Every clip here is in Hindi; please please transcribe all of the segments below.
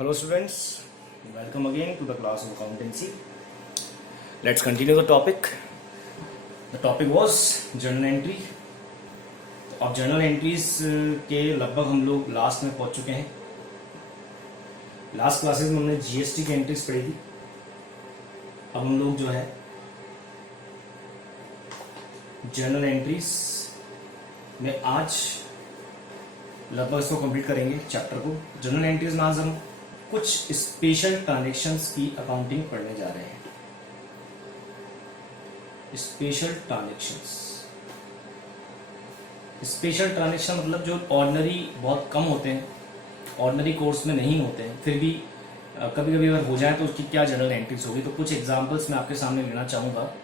Hello students, welcome again to the class of accountancy. Let's continue the topic. The topic was journal entry. अब जर्नल एंट्रीज के लगभग हम लोग लास्ट में पहुंच चुके हैं. लास्ट क्लासेस में हमने जीएसटी की एंट्रीज पढ़ी थी. अब हम लोग जो है जर्नल एंट्रीज में आज लगभग इसको कंप्लीट करेंगे चैप्टर को. जर्नल एंट्रीज में आज हम कुछ स्पेशल ट्रांजैक्शंस की अकाउंटिंग पढ़ने जा रहे हैं. स्पेशल ट्रांजैक्शन मतलब जो ऑर्डिनरी बहुत कम होते हैं, ऑर्डिनरी कोर्स में नहीं होते हैं, फिर भी कभी कभी अगर हो जाए तो उसकी क्या जर्नल एंट्रीज होगी. तो कुछ एग्जांपल्स मैं आपके सामने लेना चाहूँगा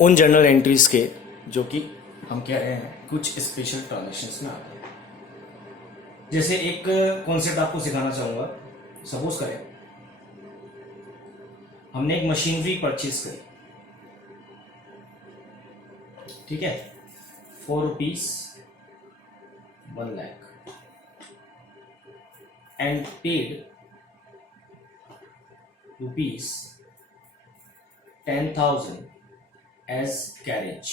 उन जर्नल एंट्रीज के जो कि हम कह रहे हैं कुछ स्पेशल ट्रांजैक्शंस में आते हैं. जैसे एक कॉन्सेप्ट आपको सिखाना चाहूँगा. सपोज करें हमने एक मशीनरी परचेज करी, ठीक है, ₹4 1 lakh and paid ₹10,000 as carriage.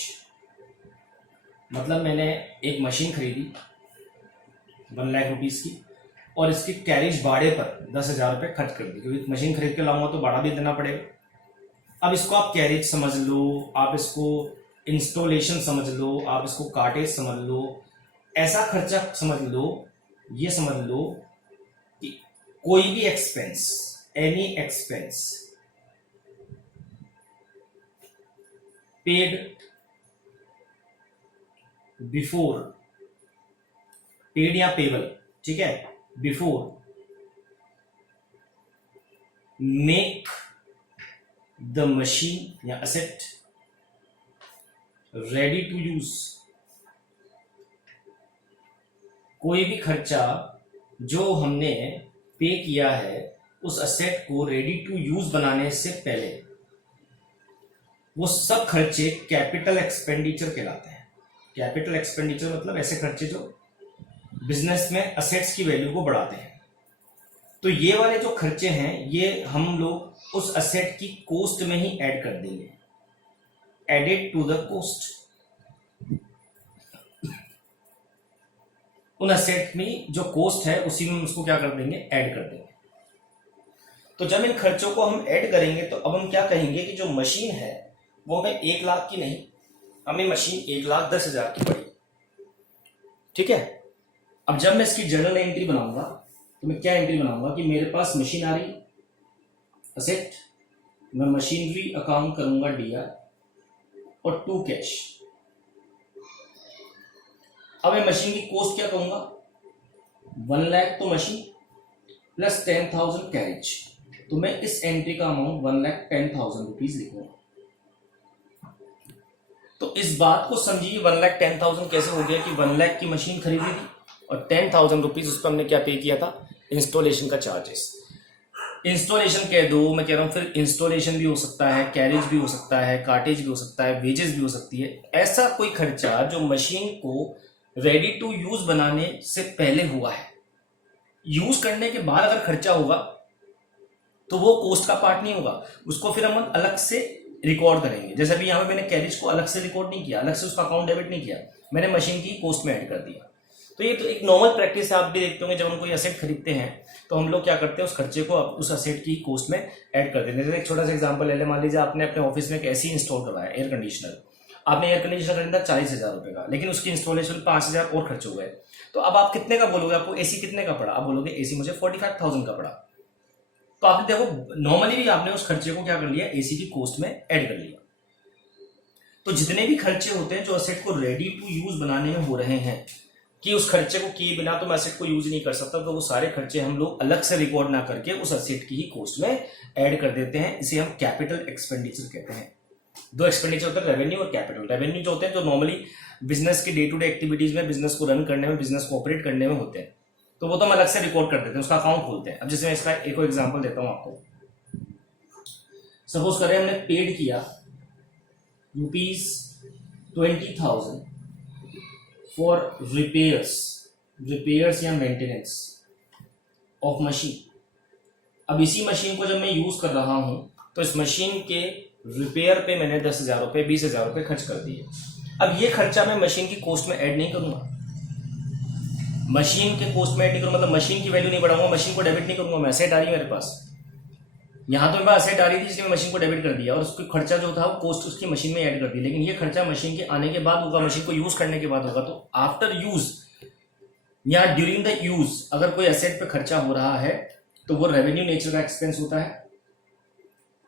मतलब मैंने एक मशीन खरीदी 1 लाख रुपीस की और इसके कैरेज भाड़े पर 10,000 रुपये खर्च कर दी, क्योंकि मशीन खरीद के लाऊंगा तो भाड़ा भी देना पड़ेगा. अब इसको आप कैरेज समझ लो, आप इसको इंस्टॉलेशन समझ लो, आप इसको कार्टेज समझ लो, ऐसा खर्चा समझ लो, ये समझ लो कि कोई भी expense, any expense paid before, paid या पेबल, ठीक है, बिफोर मेक द मशीन या असेट रेडी टू यूज. कोई भी खर्चा जो हमने पे किया है उस असेट को रेडी टू यूज बनाने से पहले, वो सब खर्चे कैपिटल एक्सपेंडिचर कहलाते हैं. कैपिटल एक्सपेंडिचर मतलब ऐसे खर्चे जो बिजनेस में असेट्स की वैल्यू को बढ़ाते हैं. तो ये वाले जो खर्चे हैं ये हम लोग उस असेट की कॉस्ट में ही ऐड कर देंगे. Added to the cost. उन असेट में जो कॉस्ट है उसी में उसको क्या कर देंगे, ऐड कर देंगे. तो जब इन खर्चों को हम ऐड करेंगे तो अब हम क्या कहेंगे कि जो मशीन है वो हमें 1 लाख की नहीं, हमें मशीन 1,10,000 की पड़ी, ठीक है. अब जब मैं इसकी जर्नल एंट्री बनाऊंगा तो मैं क्या एंट्री बनाऊंगा कि मेरे पास मशीन आ रही, असेट, मैं मशीनरी अकाउंट करूंगा DR और टू कैश. अब मैं मशीन की कॉस्ट क्या कहूंगा, 1 लाख तो मशीन प्लस 10,000 कैरेज. तो मैं इस एंट्री का अमाउंट 1,10,000 रुपीज लिखूंगा. तो इस बात को समझिए 1,10,000 कैसे हो गया कि 1 लाख की मशीन खरीदी थी और 10,000 रुपीज उस पर हमने क्या पे किया था, इंस्टॉलेशन का चार्जेस. इंस्टॉलेशन कह दो, मैं कह रहा हूं फिर इंस्टॉलेशन भी हो सकता है, कैरेज भी हो सकता है, कार्टेज भी हो सकता है, वेजेस भी हो सकती है. ऐसा कोई खर्चा जो मशीन को रेडी टू यूज बनाने से पहले हुआ है, यूज करने के बाद अगर खर्चा होगा तो वो कॉस्ट का पार्ट नहीं होगा, उसको फिर हम अलग से रिकॉर्ड करेंगे. जैसे अभी यहाँ पे मैंने कैरेज को अलग से रिकॉर्ड नहीं किया, अलग से उसका अकाउंट डेबिट नहीं किया, मैंने मशीन की कॉस्ट में ऐड कर दिया. तो ये तो एक नॉर्मल प्रैक्टिस है, आप भी देखते होंगे जब हम कोई असेट खरीदते हैं तो हम लोग क्या करते हैं, उस खर्चे को उस असेट की कॉस्ट में ऐड कर देते हैं. जैसे एक छोटा सा एग्जांपल ले लें, मान लीजिए आपने अपने ऑफिस में एक एसी इंस्टॉल करवाया, एयर कंडीशनर. आपने एयर कंडीशनर खरीदा 40,000 रुपए का, लेकिन उसकी इंस्टॉलेशन 5,000 और खर्च हो गए. तो अब आप कितने का बोलोगे, आपको एसी कितने का पड़ा, आप बोलोगे एसी मुझे 45,000 का पड़ा. तो आपने देखो नॉर्मली भी आपने उस खर्चे को क्या कर लिया, एसी की कॉस्ट में ऐड कर लिया. तो जितने भी खर्चे होते हैं जो असेट को रेडी टू यूज बनाने में हो रहे हैं कि उस खर्चे को किए बिना तो मैं असेट को यूज नहीं कर सकता, तो वो सारे खर्चे हम लोग अलग से रिकॉर्ड ना करके उस असेट की ही कॉस्ट में ऐड कर देते हैं. इसे हम कैपिटल एक्सपेंडिचर कहते हैं. दो एक्सपेंडिचर होते हैं, रेवेन्यू और कैपिटल. रेवेन्यू जो होते हैं जो नॉर्मली बिजनेस के डे टू डे एक्टिविटीज में, बिजनेस को रन करने में, बिजनेस को ऑपरेट करने में होते हैं, तो वो तो हम अलग से रिकॉर्ड कर देते हैं, उसका अकाउंट खोलते हैं. अब जैसे मैं इसका एक एग्जांपल देता हूं आपको. सपोज करें हमने पेड किया ₹20,000 फॉर रिपेयर्स या मेंटेनेंस ऑफ मशीन। अब इसी मशीन को जब मैं यूज कर रहा हूं तो इस मशीन के रिपेयर पे मैंने 10,000 रुपये 20,000 रुपये खर्च कर दिए। अब ये खर्चा मैं मशीन की कॉस्ट में ऐड नहीं करूंगा, मशीन के कॉस्ट में ऐड नहीं करूंगा, मतलब मशीन की वैल्यू नहीं बढ़ाऊंगा, मशीन को डेबिट नहीं करूंगा मैं। असेट आ रही है मेरे पास, यहाँ तो मेरे पास असेट आ रही थी इसलिए मैं मशीन को डेबिट कर दिया और उसका खर्चा जो था वो कॉस्ट उसकी मशीन में ऐड कर दी। लेकिन ये खर्चा मशीन के आने के बाद होगा, मशीन को यूज करने के बाद होगा। तो आफ्टर यूज या ड्यूरिंग द यूज अगर कोई एसेट पे खर्चा हो रहा है तो वो रेवेन्यू नेचर का एक्सपेंस होता है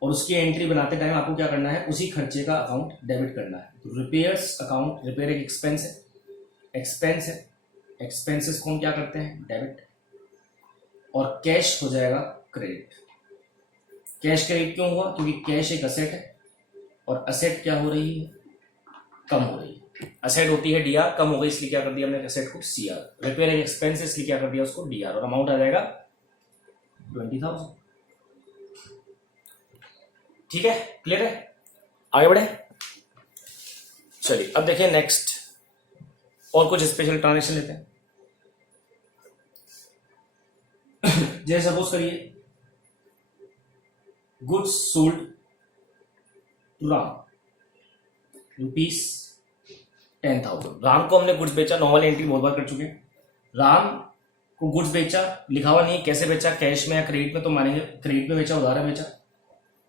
और उसकी एंट्री बनाते टाइम आपको क्या करना है, उसी खर्चे का अकाउंट डेबिट करना है। तो रिपेयर्स अकाउंट, रिपेयर एक एक्सपेंस है, एक्सपेंसेस को हम क्या करते हैं, डेबिट, और कैश हो जाएगा क्रेडिट। कैश क्रेडिट क्यों हुआ, क्योंकि कैश एक असेट है और असेट क्या हो रही है, कम हो रही है। असेट होती है डीआर, कम हो गई इसलिए क्या कर दिया हमने असेट को सीआर। रिपेयर एक एक्सपेंस इसलिए क्या कर दिया उसको डीआर, और अमाउंट आ जाएगा 20,000। ठीक है, क्लियर है, आगे बढ़े। चलिए अब देखिए नेक्स्ट और कुछ स्पेशल ट्रांजेक्शन लेते हैं। जैसे सपोज करिए goods sold to Ram ₹10,000। Ram को हमने गुड्स बेचा, नॉर्मल एंट्री बहुत बार कर चुके हैं। राम को गुड्स बेचा, लिखा हुआ नहीं कैसे बेचा, कैश में या क्रेडिट में, तो मानेंगे क्रेडिट में बेचा, उधार में बेचा।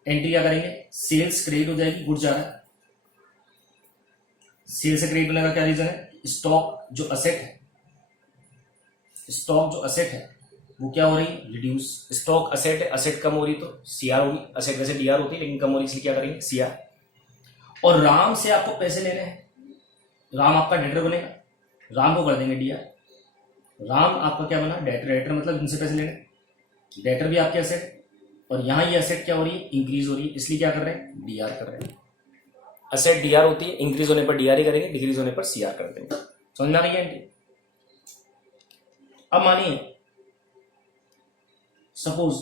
एंट्री क्या करेंगे, सेल्स क्रेडिट हो जाएगी, गुड्स जा रहा है। सेल्स से क्रेडिट होने का क्या रीजन है, स्टॉक जो असेट है, स्टॉक जो असेट है वो क्या हो रही है, रिड्यूस। स्टॉक असेट है, असेट कम हो रही तो सीआर होगी। असेट वैसे डीआर होती है लेकिन कम हो रही इसलिए क्या करेंगे, सीआर। और राम से आपको पैसे लेने हैं, राम आपका डेटर बनेगा, राम को कर देंगे डीआर। राम आपका क्या बना, डेटर। डेटर मतलब जिनसे पैसे लेने, डेटर भी आपके असेट, और यहाँ ये असेट क्या हो रही है, इंक्रीज हो रही है, इसलिए क्या कर रहे हैं, डीआर कर रहे हैं। असेट डीआर होती है, इंक्रीज होने पर डीआर ही करेंगे, डिक्रीज होने पर सीआर कर देंगे। समझ में आ गई एंट्री। अब मानिए सपोज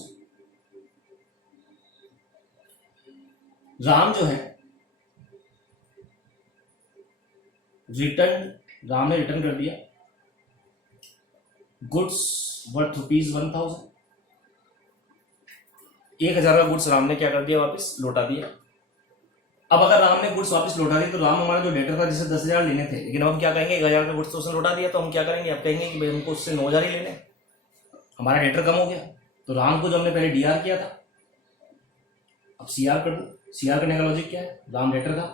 राम जो है राम ने रिटर्न कर दिया गुड्स वर्थ ₹1,000। 1,000 का गुड्स राम ने क्या कर दिया, वापस लौटा दिया। अब अगर राम ने गुड्स वापस लौटा दिया तो राम हमारा जो डेटर था जिसे 10,000 लेने थे, लेकिन अब हम क्या कहेंगे, 1,000 का गुड्स तो उसने लौटा दिया, तो हम क्या करेंगे, अब कहेंगे कि भाई हमको उससे 9,000 ही लेने, हमारा डेटर कम हो गया। तो राम को जो हमने पहले डीआर किया था अब सीआर कर दो। सीआर करने का लॉजिक क्या है, राम डेटर था,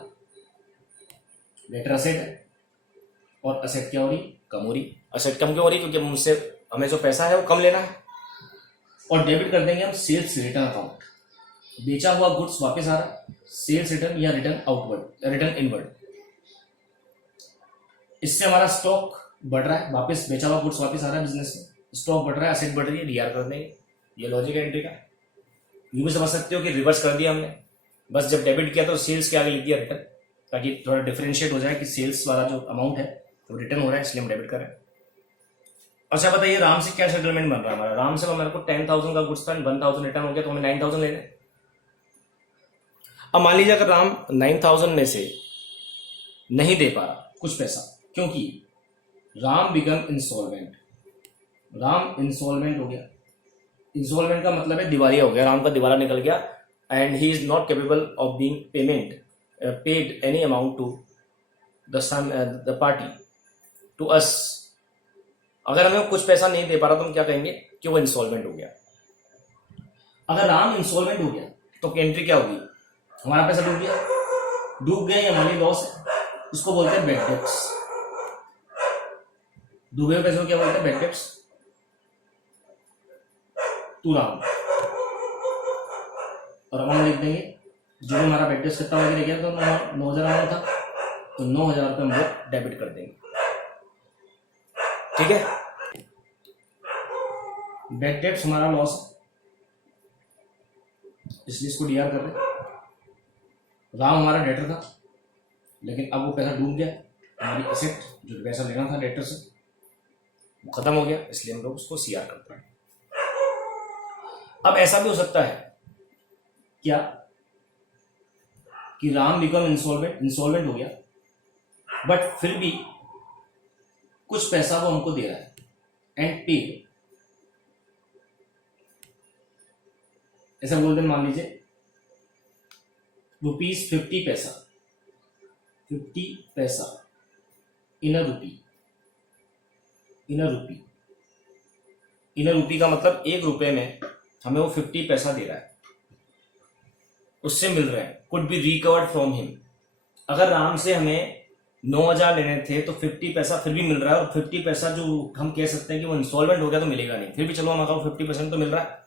डेटर असेट है, और असेट क्या हो रही, कम हो रही। असेट कम क्यों हो रही, क्योंकि मुझसे हमें जो पैसा है वो कम लेना है। और डेबिट कर देंगे हम सेल्स रिटर्न अकाउंट, बेचा हुआ गुड्स वापस आ रहा है, सेल्स रिटर्न या रिटर्न आउटवर्ड, रिटर्न इनवर्ड। इससे हमारा स्टॉक बढ़ रहा है, वापस बेचा हुआ गुड्स वापस आ रहा है बिजनेस में, स्टॉक बढ़ रहा है, असेट बढ़ रही है, डीआर कर देंगे। ये लॉजिक है एंट्री का। यूं भी समझ सकते हो कि रिवर्स कर दिया हमने, बस जब डेबिट किया तो सेल्स के आगे लिख दिया रिटर्न, ताकि थोड़ा डिफरेंशिएट हो जाए कि सेल्स वाला जो अमाउंट है वो रिटर्न हो रहा है इसलिए हम डेबिट कर रहे हैं। अच्छा बताइए राम से क्या सेटलमेंट बन रहा है हमारा, राम से हमारे को 10,000 का गुड्स था, 1,000 रिटर्न हो गया तो हमें 9,000 लेने। अब मान लीजिए अगर राम 9,000 में से नहीं दे पा रहा कुछ पैसा, क्योंकि Ram become insolvent, Ram insolvent हो गया। इंसॉल्वेंट का मतलब है दिवालिया हो गया, राम का दिवाला निकल गया, and he is not capable of being paid any amount to the party to us. अगर हमें कुछ पैसा नहीं दे पा रहा तो हम क्या कहेंगे कि वो इंसॉल्वेंट हो गया। अगर राम इंसॉल्वेंट हो गया तो एंट्री क्या होगी, हमारा पैसा डूब गया, ये हमारी लॉस है, इसको बोलते हैं बैड डेट्स। डूबे हुए पैसे को क्या बोलते हैं, बैड डेट्स टू राम। और अमाउंट लिख देंगे, जो हमारा बैड डेट्स कितना रह गया, तो 9,000 अमाउंट था, तो 9,000 रुपये हम लोग डेबिट कर देंगे। ठीक है, बैड डेट्स हमारा लॉस है इसलिए इसको डीआर कर रहे हैं। राम हमारा डेटर था लेकिन अब वो पैसा डूब गया, हमारी एसेट जो पैसा लेना था डेटर से वो खत्म हो गया, इसलिए हम लोग उसको सीआर करते हैं। अब ऐसा भी हो सकता है क्या कि राम बिकम इंसॉल्वेंट हो गया, बट फिर भी कुछ पैसा वो हमको दे रहा है एंड पेड, ऐसा बोलते हैं, मान लीजिए ₹50 50 पैसा इन अ रूपी। इन अ रूपी का मतलब 1 रुपए में हमें वो 50 पैसा दे रहा है, उससे मिल रहा है, could be recovered from him. अगर राम से हमें 9,000 लेने थे तो 50 पैसा फिर भी मिल रहा है, और 50 पैसा जो हम कह सकते हैं कि वो इंस्टॉलमेंट हो गया तो मिलेगा नहीं, फिर भी चलो हम अकाउंट 50% तो मिल रहा है।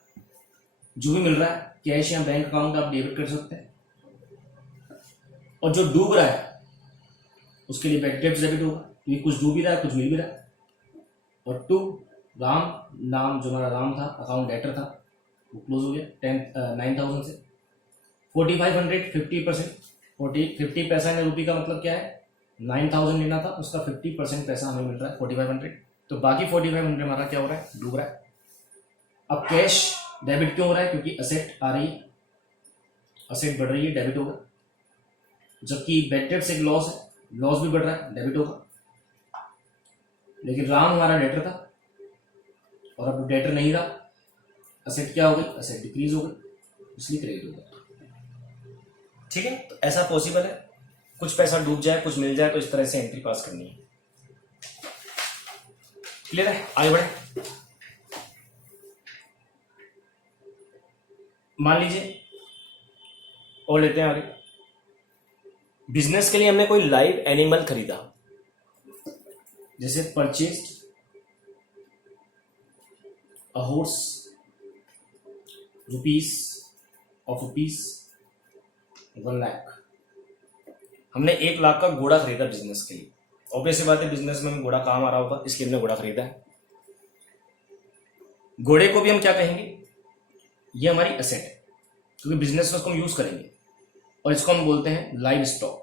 जो भी मिल रहा है कैश या बैंक अकाउंट आप डेबिट कर सकते हैं, और जो डूब रहा है उसके लिए बैंक डेबिट होगा, क्योंकि कुछ डूब भी रहा है कुछ मिल भी रहा है। और 2 राम, नाम जो हमारा राम था, अकाउंट डेटर था, वो क्लोज हो गया 9,000 से। 4,500 50%, 50 पैसा इन रूपी का मतलब क्या है, 9,000 लेना था, उसका 50% पैसा हमें मिल रहा है 4,500, तो बाकी 4,500 हमारा क्या हो रहा है, डूब रहा है। अब कैश डेबिट क्यों हो रहा है, क्योंकि असेट आ रही है, असेट बढ़ रही है, डेबिट होगा। जबकि बैड डेट से एक लॉस है, लॉस भी बढ़ रहा है, डेबिट होगा। लेकिन राम हमारा डेटर था और अब डेटर नहीं रहा, असेट क्या हो गई, असेट डिक्रीज हो गई, इसलिए क्रेडिट होगा। ठीक है, तो ऐसा पॉसिबल है, कुछ पैसा डूब जाए कुछ मिल जाए, तो इस तरह से एंट्री पास करनी है। क्लियर है, आगे बढ़े। मान लीजिए और लेते हैं आगे, बिजनेस के लिए हमने कोई लाइव एनिमल खरीदा, जैसे परचेस्ड अ हॉर्स ₹1 लाख। हमने 1 लाख का घोड़ा खरीदा बिजनेस के लिए। ऑब्वियस सी बात है, बिजनेस में घोड़ा काम आ रहा होगा, इसलिए हमने घोड़ा खरीदा है। घोड़े को भी हम क्या कहेंगे, ये हमारी एसेट है, क्योंकि बिजनेस में उसको हम यूज करेंगे, और इसको हम बोलते हैं लाइव स्टॉक।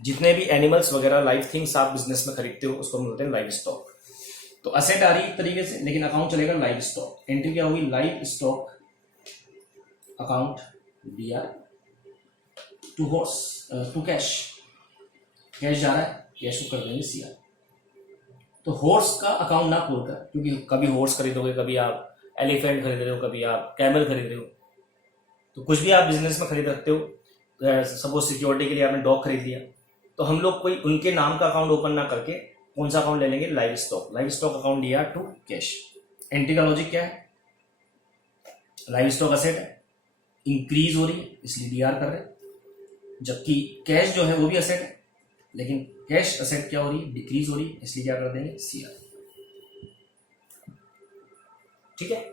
जितने भी एनिमल्स वगैरह लाइव थिंग्स आप बिजनेस में खरीदते हो उसको हम बोलते हैं लाइव स्टॉक। तो असेट आ रही है एक तरीके से, लेकिन अकाउंट चलेगा लाइव स्टॉक। एंट्री क्या होगी, live stock account BR to cash. Cash जा रहा है, कैश को कर देंगे CR। तो हॉर्स का अकाउंट ना खोलकर, क्योंकि कभी हॉर्स खरीदोगे, कभी आप एलिफेंट खरीद रहे हो, कभी आप कैमल खरीद रहे हो, तो कुछ भी आप बिजनेस में खरीद रखते हो। सपोज सिक्योरिटी के लिए आपने डॉग खरीद लिया, तो हम लोग कोई उनके नाम का अकाउंट ओपन ना करके कौन सा अकाउंट ले लेंगे, live stock account DR to cash. Entry का लॉजिक क्या है, लाइव स्टॉक असेट है, इंक्रीज हो रही है इसलिए DR कर रहे हैं, जबकि कैश जो है वो भी असेट है, लेकिन कैश असेट क्या हो रही है, डिक्रीज हो रही है, इसलिए क्या कर देंगे, CR। ठीक है,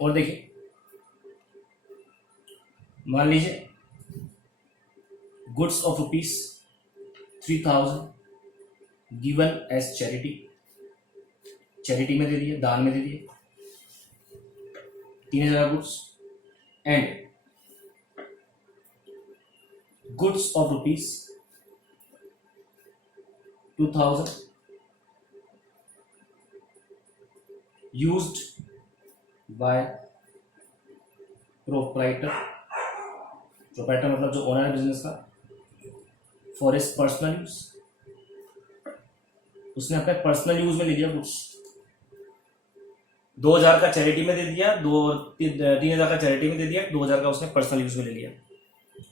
और देखिए मान लीजिए goods of ₹3,000 given as charity. Charity में दे दिए, दान में दे दिए 3,000 goods, and goods of ₹2,000 used by proprietor मतलब जो ओनर है बिजनेस का, फॉर हिज पर्सनल यूज। उसने अपने पर्सनल यूज में ले लिया गुड्स। 2,000 का चैरिटी में दे दिया, 3,000 का चैरिटी में दे दिया, 2,000 का उसने पर्सनल यूज में ले लिया।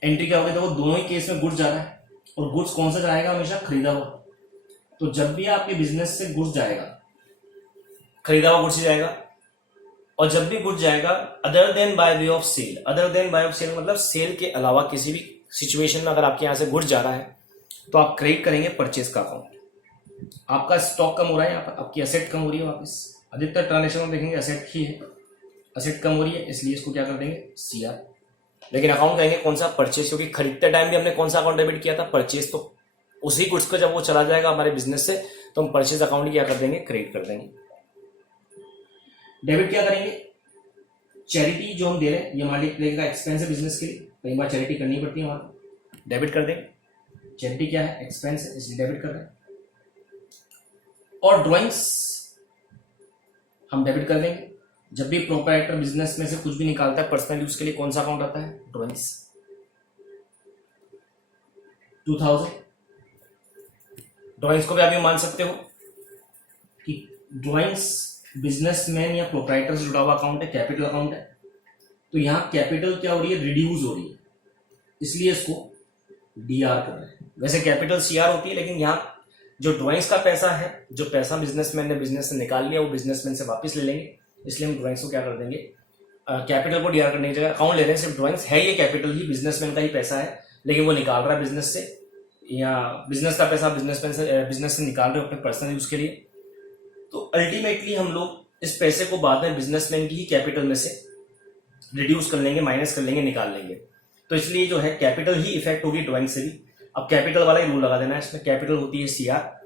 एंट्री क्या होगी, तो वो दोनों ही केस में गुड्स जा रहा है, और गुड्स कौन सा जाएगा, हमेशा खरीदा हुआ। तो जब भी आपके बिजनेस से गुड्स जाएगा, खरीदा हुआ गुड्स ही जाएगा, और जब भी गुड्स जाएगा other than by way of sale. मतलब सेल के अलावा किसी भी सिचुएशन में अगर आपके यहाँ से गुड्स जा रहा है तो आप क्रेडिट करेंगे परचेज का अकाउंट। आपका स्टॉक कम हो रहा है, यहाँ पर आपकी एसेट कम हो रही है। वापस अधिकतर ट्रांजेक्शन में देखेंगे एसेट ही है, एसेट कम हो रही है, इसलिए इसको क्या कर देंगे, CR। लेकिन अकाउंट करेंगे कौन सा, परचेज, क्योंकि खरीदते टाइम भी हमने कौन सा अकाउंट डेबिट किया था, परचेज। तो उसी गुड्स को जब वो चला जाएगा हमारे बिजनेस से, तो हम परचेज अकाउंट क्या कर देंगे, क्रेडिट कर देंगे। डेबिट क्या करेंगे, चैरिटी जो हम दे रहे हैं ये हमारे लगेगा एक्सपेंस है बिजनेस के लिए, कई बार चैरिटी करनी पड़ती है हमारा, डेबिट कर देंगे। चैरिटी क्या है, एक्सपेंस है, इसलिए डेबिट कर रहे हैं। और ड्राइंग्स हम डेबिट कर देंगे। जब भी प्रोप्राइटर बिजनेस में से कुछ भी निकालता है पर्सनल यूज के लिए, कौन सा अकाउंट आता है, ड्राइंग्स। 2,000 ड्राइंग्स को भी आप मान सकते हो कि ड्राइंग्स बिजनेसमैन या प्रोप्राइटर से जुड़ा हुआ अकाउंट है, कैपिटल अकाउंट है, तो यहाँ कैपिटल क्या हो रही है, रिड्यूस हो रही है, इसलिए इसको डीआर कर रहे हैं। वैसे कैपिटल सीआर होती है, लेकिन यहाँ जो ड्राइंग्स का पैसा है, जो पैसा बिजनेसमैन ने बिजनेस से निकाल लिया, वो बिजनेसमैन से वापस ले लेंगे, इसलिए हम ड्राइंग्स को क्या कर देंगे, कैपिटल को डीआर करने की जगह अकाउंट ले रहे हैं। सिर्फ ड्राइंग्स है, ये कैपिटल ही बिजनेसमैन का ही पैसा है, लेकिन वो निकाल रहा है बिजनेस से, या बिजनेस का पैसा बिजनेस से निकाल रहे हो अपने पर्सनल यूज के लिए। तो अल्टीमेटली हम लोग इस पैसे को बाद में बिजनेसमैन की ही कैपिटल में से रिड्यूस कर लेंगे, माइनस कर लेंगे, निकाल लेंगे। तो इसलिए जो है कैपिटल ही इफेक्ट होगी ड्राइंग से भी। अब कैपिटल वाला ही रूल लगा देना है, इसमें कैपिटल होती है सीआर,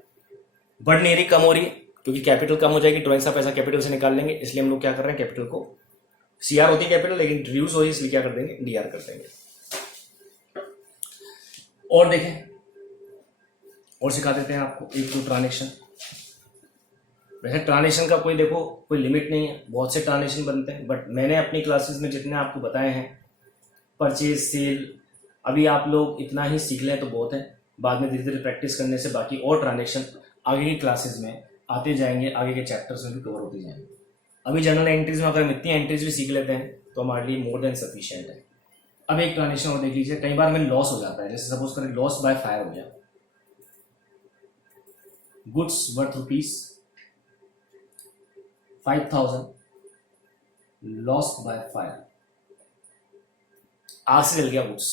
बढ़ नहीं रही, कम हो रही है, क्योंकि कैपिटल कम हो जाएगी, ड्राइंग का पैसा कैपिटल से निकाल लेंगे, इसलिए हम लोग क्या कर रहे हैं, कैपिटल को, सीआर होती है कैपिटल, लेकिन रिड्यूस हो रही है, इसलिए क्या कर देंगे, डीआर कर देंगे। और देखें, और सिखा देते हैं आपको एक दो ट्रांजेक्शन। वैसे ट्रांजेक्शन का कोई लिमिट नहीं है, बहुत से ट्रांजेक्शन बनते हैं, बट मैंने अपनी क्लासेस में जितने आपको बताए हैं, परचेज, सेल, अभी आप लोग इतना ही सीख लें तो बहुत है, बाद में धीरे धीरे प्रैक्टिस करने से बाकी और ट्रांजेक्शन आगे की क्लासेस में आते जाएंगे, आगे के चैप्टर्स में भी कवर होते जाएंगे। अभी जनरल एंट्रीज में अगर हम इतनी एंट्रीज भी सीख लेते हैं तो हमारे लिए मोर देन सफिशिएंट है। अब एक ट्रांजेक्शन और देख लीजिए, कई बार हमें लॉस हो जाता है, जैसे सपोज करें लॉस बाय फायर हो गया, goods worth ₹5,000 lost by fire, आग से जल गया गुड्स,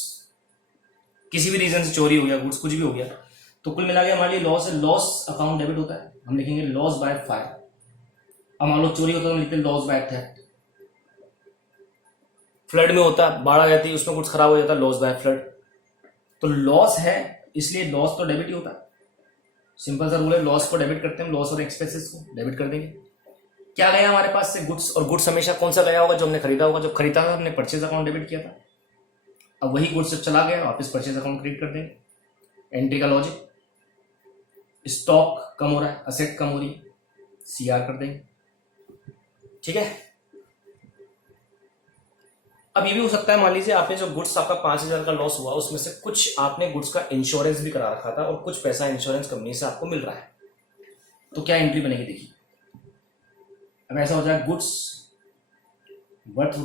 किसी भी रीजन से चोरी हो गया गुड्स, कुछ भी हो गया, तो कुल मिला के हमारे लिए लॉस है, लॉस अकाउंट डेबिट होता है, हम लिखेंगे लॉस बाय फायर। अब मान लो चोरी होता है तो हम लिखते हैं लॉस बाय थेफ्ट। फ्लड में होता है, बाढ़ आ जाती है, उसमें कुछ खराब हो जाता है, लॉस बाय फ्लड। तो लॉस है, इसलिए लॉस तो डेबिट ही होता है, सिंपल सा रूल है, लॉस को डेबिट करते हैं, लॉस और एक्सपेंसेस को डेबिट कर देंगे। क्या गया हमारे पास से, गुड्स, और गुड्स हमेशा कौन सा गया होगा, जो हमने खरीदा होगा, जब खरीदा था हमने परचेज अकाउंट डेबिट किया था, अब वही गुड्स जब चला गया वापस परचेज अकाउंट क्रेडिट कर देंगे। एंट्री का लॉजिक, स्टॉक कम हो रहा है, असेट कम हो रही है, सीआर कर देंगे, ठीक है। अब ये भी हो सकता है, मान लीजिए आपने जो गुड्स, आपका 5,000 का लॉस हुआ, उसमें से कुछ आपने गुड्स का इंश्योरेंस भी करा रखा था और कुछ पैसा इंश्योरेंस कंपनी से आपको मिल रहा है, तो क्या एंट्री बनेगी, देखिए। अब ऐसा हो जाए, goods worth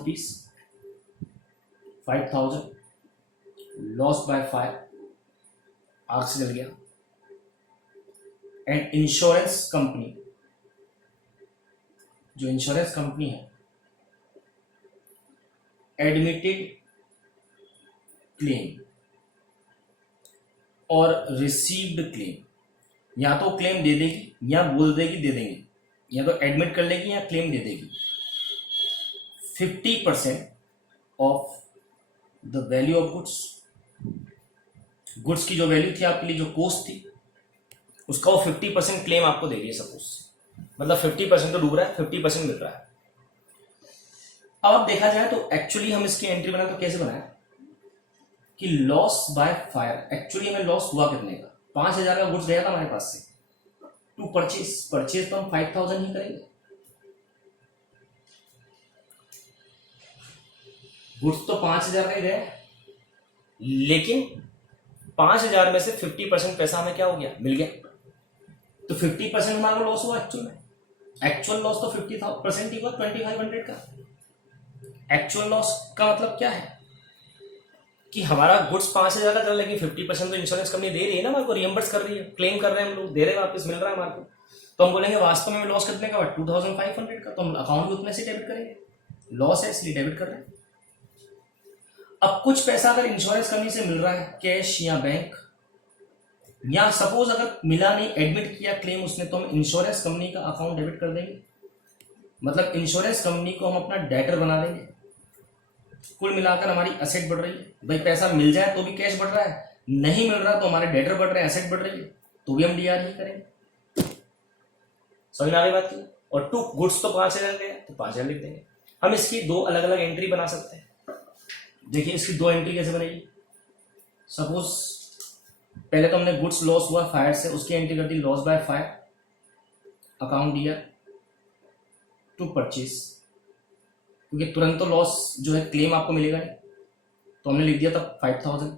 ₹5,000 lost by fire, आग से जल गया, एंड इंश्योरेंस कंपनी, जो इंश्योरेंस कंपनी है, एडमिटेड क्लेम और रिसीव्ड क्लेम, या तो क्लेम दे देगी या बोल देगी दे देंगे, या तो एडमिट कर लेगी या क्लेम दे देगी। 50% of the value of goods, goods की जो वैल्यू थी आपके लिए, जो कॉस्ट थी, उसका वो 50% क्लेम आपको दे रही है, सपोज, मतलब 50% तो डूब रहा है, 50% मिल रहा है। अब देखा जाए तो एक्चुअली हम इसकी एंट्री बनाए तो कैसे बनाए कि लॉस बाय फायर, एक्चुअली हमें लॉस हुआ कितने का, 5,000 का गुड्स गया था हमारे पास से, टू परचेज तो हम 5,000 ही करेंगे, गुड्स तो 5,000 का ही गया, लेकिन 5,000 में से 50% पैसा हमें क्या हो गया, मिल गया, तो 50% हमारा को लॉस हुआ एक्चुअल में। एक्चुअल लॉस तो 50% ही हुआ 2,500 का। एक्चुअल लॉस का मतलब क्या है कि हमारा गुड्स 5,000 का चला, लेकिन 50% तो इंश्योरेंस कंपनी दे रही है ना हमारे को, रियम्बर्स कर रही है, क्लेम कर रहे हैं हम लोग, दे रहे हैं, वापस मिल रहा है हमारे को, तो हम बोलेंगे वास्तव में लॉस कितने का, 2,500 का, तो हम अकाउंट भी उतने से डेबिट करेंगे, लॉस है इसलिए डेबिट कर रहे हैं। अब कुछ पैसा अगर इंश्योरेंस कंपनी से मिल रहा है, कैश या बैंक, या सपोज अगर मिला नहीं, एडमिट किया क्लेम उसने, तो हम इंश्योरेंस कंपनी का अकाउंट डेबिट कर देंगे, मतलब इंश्योरेंस कंपनी को हम अपना डेटर बना देंगे। कुल मिलाकर हमारी असेट बढ़ रही है, भाई पैसा मिल जाए तो भी कैश बढ़ रहा है, नहीं मिल रहा तो हमारे डेटर बढ़ रहे हैं, एसेट बढ़ रही है, तो भी हम डीआर ही करेंगे। समझ में आ गई बात की। और टू गुड्स तो 5,000 गए तो 5,000 लिख देंगे। हम इसकी दो अलग अलग एंट्री बना सकते हैं। देखिए इसकी दो एंट्री कैसे बनेगी। सपोज पहले तो हमने गुड्स लॉस हुआ फायर से, उसकी एंट्री कर दी लॉस बाय फायर, अकाउंट दिया टू परचेज, क्योंकि तुरंत तो लॉस जो है क्लेम आपको मिलेगा नहीं, तो हमने लिख दिया था 5,000।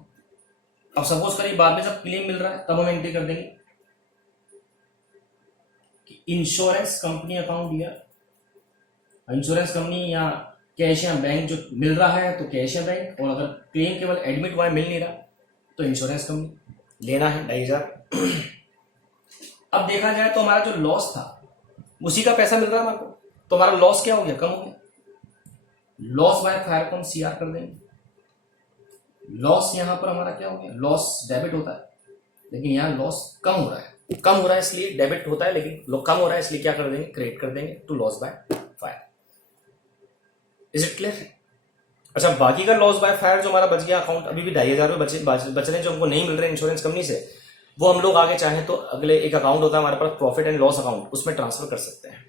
अब सपोज करिए बाद में जब क्लेम मिल रहा है तब हम एंट्री कर देंगे कि इंश्योरेंस कंपनी अकाउंट दिया। इंश्योरेंस कंपनी या कैश या बैंक जो मिल रहा है तो कैश या बैंक, और अगर क्लेम केवल एडमिट हुआ है मिल नहीं रहा तो इंश्योरेंस कंपनी लेना है 2,500। अब देखा जाए तो हमारा जो लॉस था उसी का पैसा मिल रहा है हमारे को, तो हमारा लॉस क्या हो गया, कम हो गया। लॉस बाय फायर को हम सीआर कर देंगे। लॉस यहां पर हमारा क्या हो गया, लॉस डेबिट होता है लेकिन यहाँ लॉस कम हो रहा है, कम हो रहा है इसलिए डेबिट होता है लेकिन कम हो रहा है इसलिए क्या कर देंगे, क्रेडिट कर देंगे to loss by fire. Is it clear? अच्छा, बाकी का लॉस बाय फायर जो हमारा बच गया अकाउंट, अभी भी 2,500 बच रहे जो हमको नहीं मिल रहे इंश्योरेंस कंपनी से, वो हम लोग आगे चाहें तो अगले एक अकाउंट होता है हमारे पास प्रॉफिट एंड लॉस अकाउंट, उसमें ट्रांसफर कर सकते हैं।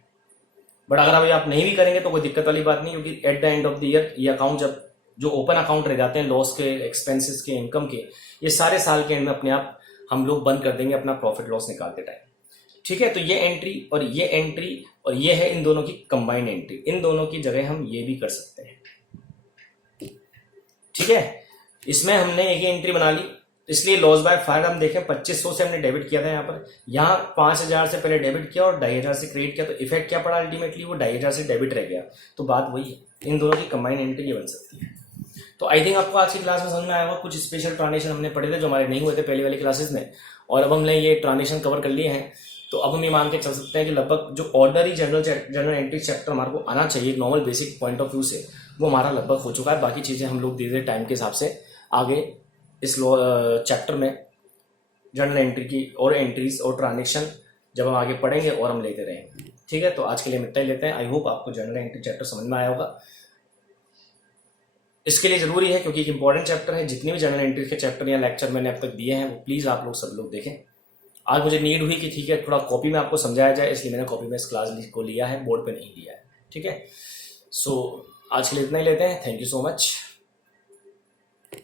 बट अगर अभी आप नहीं भी करेंगे तो कोई दिक्कत वाली बात नहीं, क्योंकि at the end of the year ये अकाउंट जब जो ओपन अकाउंट रह जाते हैं लॉस के, एक्सपेंसेस के, इनकम के, ये सारे साल के एंड में अपने आप हम लोग बंद कर देंगे अपना प्रॉफिट लॉस निकालते टाइम। ठीक है, तो ये एंट्री और ये एंट्री और ये है इन दोनों की कंबाइंड एंट्री, इन दोनों की जगह हम ये भी कर सकते हैं। ठीक है, इसमें हमने एक ही एंट्री बना ली, इसलिए लॉस बाय फायर हम देखें 2500 से हमने डेबिट किया था यहाँ 5,000 से पहले डेबिट किया और 2,500 से क्रेडिट किया, तो इफेक्ट क्या पड़ा अल्टीमेटली, वो 2,500 से डेबिट रह गया। तो बात वही है, इन दोनों की कंबाइंड एंट्री ये बन सकती है। तो आई थिंक आपको आज की क्लास में समझ में आया होगा, कुछ स्पेशल ट्रांजेक्शन हमने पढ़े थे जो हमारे नहीं हुए थे पहले वाली क्लासेस में, और अब हमने ये ट्रांजेक्शन कवर कर लिए हैं। तो अब हम ये मान के चल सकते हैं कि लगभग जो ऑर्डनरी जनरल एंट्री चैप्टर हमारे को आना चाहिए normal basic point of view से, वो हमारा लगभग हो चुका है। बाकी चीज़ें हम लोग धीरे धीरे टाइम के हिसाब से आगे इस चैप्टर में जनरल एंट्री की और एंट्रीज और ट्रांजेक्शन जब हम आगे पढ़ेंगे और हम लेते रहेंगे। ठीक है, तो आज के लिए हम इतना ही लेते हैं। आई होप आपको जनरल एंट्री चैप्टर समझ में आया होगा। इसके लिए जरूरी है क्योंकि एक इंपॉर्टेंट चैप्टर है, जितने भी जनरल एंट्री के चैप्टर या लेक्चर मैंने अब तक दिए हैं वो प्लीज़ आप लोग सब लोग देखें। आज मुझे नीड हुई कि ठीक है थोड़ा कॉपी में आपको समझाया जाए, इसलिए मैंने कॉपी में इस क्लास को लिया है, बोर्ड पे नहीं लिया है। ठीक है, सो आज के लिए इतना ही लेते हैं। Thank you so much.